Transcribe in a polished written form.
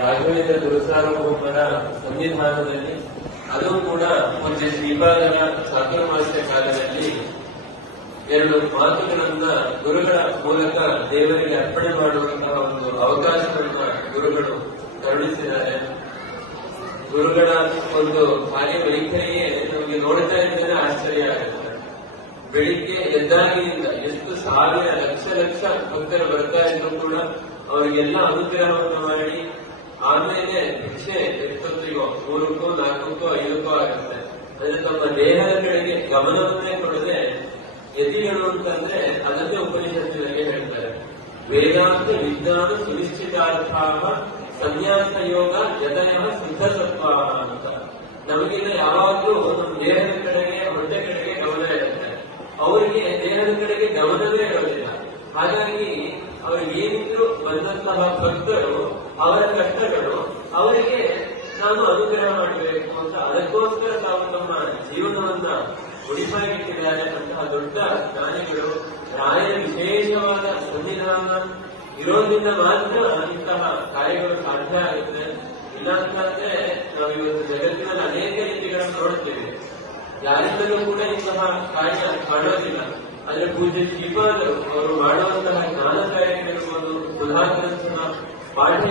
ರಾಘವೇಂದ್ರ ಗುರುಸಾರ್ವಭೌಮರ ಸಂವಿಧಾನದಲ್ಲಿ ಅದು ಕೂಡ ಒಂದು ಶ್ರೀಪಾದರ ಚಾತುರ್ಮಾಸ್ಯ ಕಾಲದಲ್ಲಿ ಎರಡು ಮಾತುಗಳನ್ನ ಗುರುಗಳ ಮೂಲಕ ದೇವರಿಗೆ ಅರ್ಪಣೆ ಮಾಡುವಂತಹ ಒಂದು ಅವಕಾಶವನ್ನ ಗುರುಗಳು ಕರುಣಿಸಿದ್ದಾರೆ. ಗುರುಗಳ ಒಂದು ಕಾರ್ಯವೈಖರಿಯೇ ನಮಗೆ ನೋಡ್ತಾ ಇದ್ದರೆ ಆಶ್ಚರ್ಯ ಆಗುತ್ತೆ. ಬೆಳಿಗ್ಗೆ ಎದ್ದಾಗಿನಿಂದ ಎಷ್ಟು ಸಾವಿರ ಲಕ್ಷ ಭಕ್ತರು ಬರ್ತಾ ಇದ್ರು ಕೂಡ ಅವರಿಗೆಲ್ಲ ಅನುಗ್ರಹವನ್ನು ಮಾಡಿ ಆಮೇಲೆ ಭಿಕ್ಷೆ ಎಷ್ಟೊತ್ತಿಗೋ 3ಕ್ಕೋ 4ಕ್ಕೋ 5ಕ್ಕೋ ಆಗುತ್ತೆ. ಅಂದ್ರೆ ತಮ್ಮ ದೇಹದ ಕಡೆಗೆ ಗಮನವನ್ನೇ ಕೊಡದೆ ಯತಿಗಳು ಅಂತಂದ್ರೆ ಅದನ್ನೇ ಉಪನಿಷತ್ತಿನಲ್ಲಿ ಹೇಳ್ತಾರೆ. ವೇದಾಂತ ವಿಜ್ಞಾನ ಸುನಿಶ್ಚಿತಾರ್ಥ ಸನ್ಯಾಸ ಯೋಗ ಯತಯ ಸಿದ್ಧ ಸತ್ವ ಅಂತ. ನಮಗಿನ್ನ ಯಾವಾಗ್ಲೂ ನಮ್ಮ ದೇಹದ ಕಡೆಗೆ ಹೊಟ್ಟೆ ಕಡೆಗೆ ಗಮನ ಇರುತ್ತೆ, ಅವರಿಗೆ ದೇಹದ ಕಡೆಗೆ ಗಮನವೇ ಇರೋದಿಲ್ಲ. ಹಾಗಾಗಿ ಅವರಿಗೇನಿದ್ರು ಬಂದಂತಹ ಭಕ್ತರು ಅವರ ಕಷ್ಟಗಳು ಅವರಿಗೆ ನಾನು ಅನುಗ್ರಹ ಮಾಡಬೇಕು ಅಂತ ಅದಕ್ಕೋಸ್ಕರ ತಾವು ತಮ್ಮ ಜೀವನವನ್ನ ಉಳಿಸಾಗಿಟ್ಟಿದ್ದಾರೆ. ಅಂತಹ ದೊಡ್ಡ ಜ್ಞಾನಿಗಳು ರಾಯರ ವಿಶೇಷವಾದ ಸಂವಿಧಾನ ಇರೋದ್ರಿಂದ ಮಾತ್ರ ಇಂತಹ ಕಾರ್ಯಗಳು ಸಾಧ್ಯ ಆಗುತ್ತೆ. ಇಲ್ಲಾಂತಂದ್ರೆ ನಾವು ಇವತ್ತು ಜಗತ್ತಿನಲ್ಲಿ ಅನೇಕ ರೀತಿಗಳನ್ನು ನೋಡ್ತೇವೆ, ಯಾರಿಂದಲೂ ಕೂಡ ಇಂತಹ ಕಾರ್ಯ ಮಾಡೋದಿಲ್ಲ. ಆದ್ರೆ ಪೂಜ್ಯ ಶ್ರೀಪಾದರು ಅವರು ಮಾಡುವಂತಹ ಜ್ಞಾನ ಕಾರ್ಯಗಳಿರ್ಬೋದು, ಸುಧಾಕರ ಪಾಠ